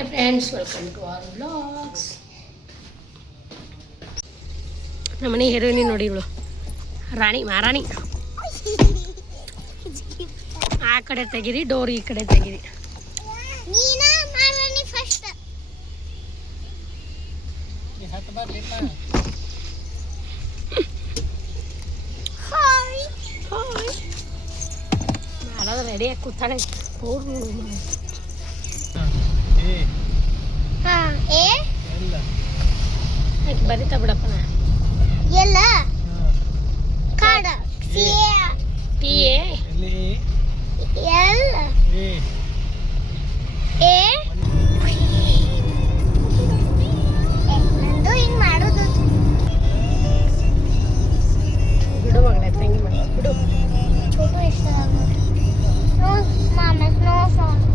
Hi friends, welcome to our vlogs. ನಮ್ಮನೆ ಹೀರೋಯಿನಿ ನೋಡಿ, ಇವಳು ರಾಣಿ ಮಹಾರಾಣಿ. ಆ ಕಡೆ ತೆಗೀರಿ, ಡೋರ್ ಈ ಕಡೆ ತೆಗೀರಿ. ಮಾಡೋದು ರೆಡಿಯಾಗಿ ಕೂತಾಳೆ. ಬರೀತಾ ಬಿಡಪ್ಪ. ಎಲ್ಲ ಕಾಡ ಟಿ ಎ ಎಲ್ ಎ ನಂದು ಹಿಂಗ್ ಮಾಡೋದು. ಬಿಡು ಮಗಳೇ, ತಂಗಿ ಮಾಡಿ ಬಿಡು. ಛೋಟು ಇಷ್ಟ ಸ್ನೋ ಮಾಮ ಸ್ನೋ ಸಾಂಗ್.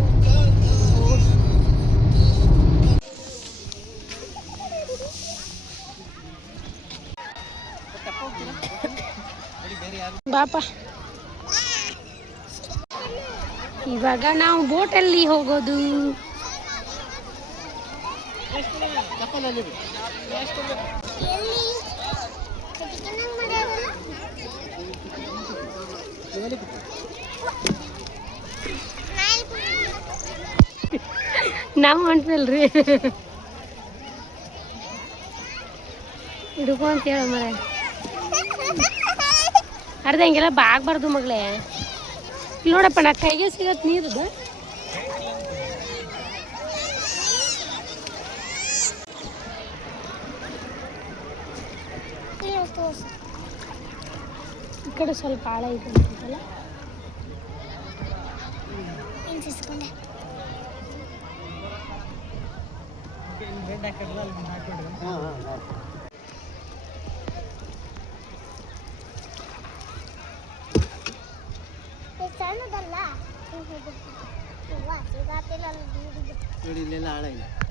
ಬಾಪ, ಇವಾಗ ನಾವು ಬೋಟಲ್ಲಿ ಹೋಗೋದು. ನಾವು ಹೊಂಟ್ವಲ್ರಿ, ಹಿಡ್ಕೊ ಅಂತ ಹೇಳ ಮರ. ಅರ್ಧ ಹಿಂಗೆಲ್ಲ ಬಾಗ್ಬಾರ್ದು ಮಗಳೇ. ಇಲ್ಲಿ ನೋಡಪ್ಪ, ನಾ ಕೈಗೆ ಸಿಗತ್ತೆ ನೀರದ. ಈ ಕಡೆ ಸ್ವಲ್ಪ ಆಳ ಇದೆ ಅಂತಲ್ಲ.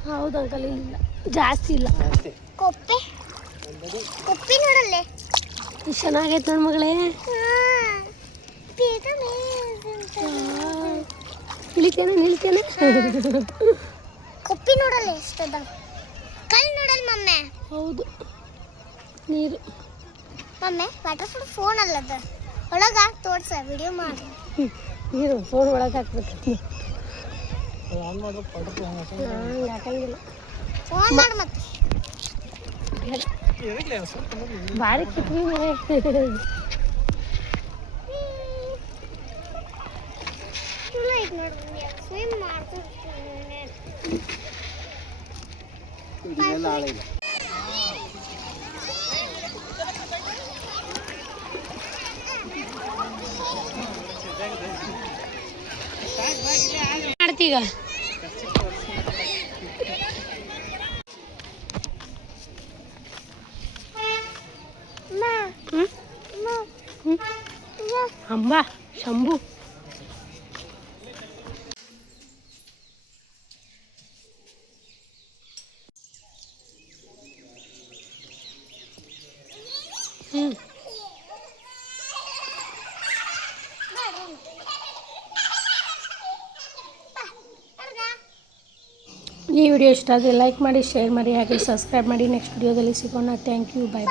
ಹೌದು ಅಂಕಲ್, ಇಲ್ಲ ಜಾಸ್ತಿ ಇಲ್ಲ. ಕೊಪ್ಪೆ ಕೊಪ್ಪಿ ನೋಡಲ್ಲೇ ಎಷ್ಟು ಚೆನ್ನಾಗೈತೆ ನನ್ನ ಮಗಳೇ. ಇಳಿತೇನೆ ಕೊಪ್ಪಿ ನೋಡಲ್ಲ ಎಷ್ಟದ. ಕಲ್ ನೋಡಲ್ ಮಮ್ಮೆ. ಹೌದು, ನೀರು ಮಮ್ಮೆ ವಾಟರ್ ಫುಲ್ ಫೋನ್ ಅಲ್ಲದ ಒಳಗ ತೋರ್ಸ ವಿಡಿಯೋ ಮಾಡಿ. ನೀರು ಫೋನ್ ಒಳಗೆ ಹಾಕ್ಬೇಕು. ಹಾಕಂಗಿಲ್ಲ. ಫೋನ್ ಮಾಡಿ ಮತ್ತೆ ಭಾರಿ ಕಿತ್ವಿ. ಚಲೋ ಐತೆ ನೋಡಿ, ಸ್ವಿಮ್ ಮಾಡ್ತಿರ್ತೀನಿ. ಮಾಡ್ತೀಗ ಅಂಬಾ ಶಂಭು. ಈ ವಿಡಿಯೋ ಇಷ್ಟ ಆದರೆ ಲೈಕ್ ಮಾಡಿ, ಶೇರ್ ಮಾಡಿ, ಹಾಗೆ ಸಬ್ಸ್ಕ್ರೈಬ್ ಮಾಡಿ. ನೆಕ್ಸ್ಟ್ ವಿಡಿಯೋದಲ್ಲಿ ಸಿಗೋಣ. Thank you, bye.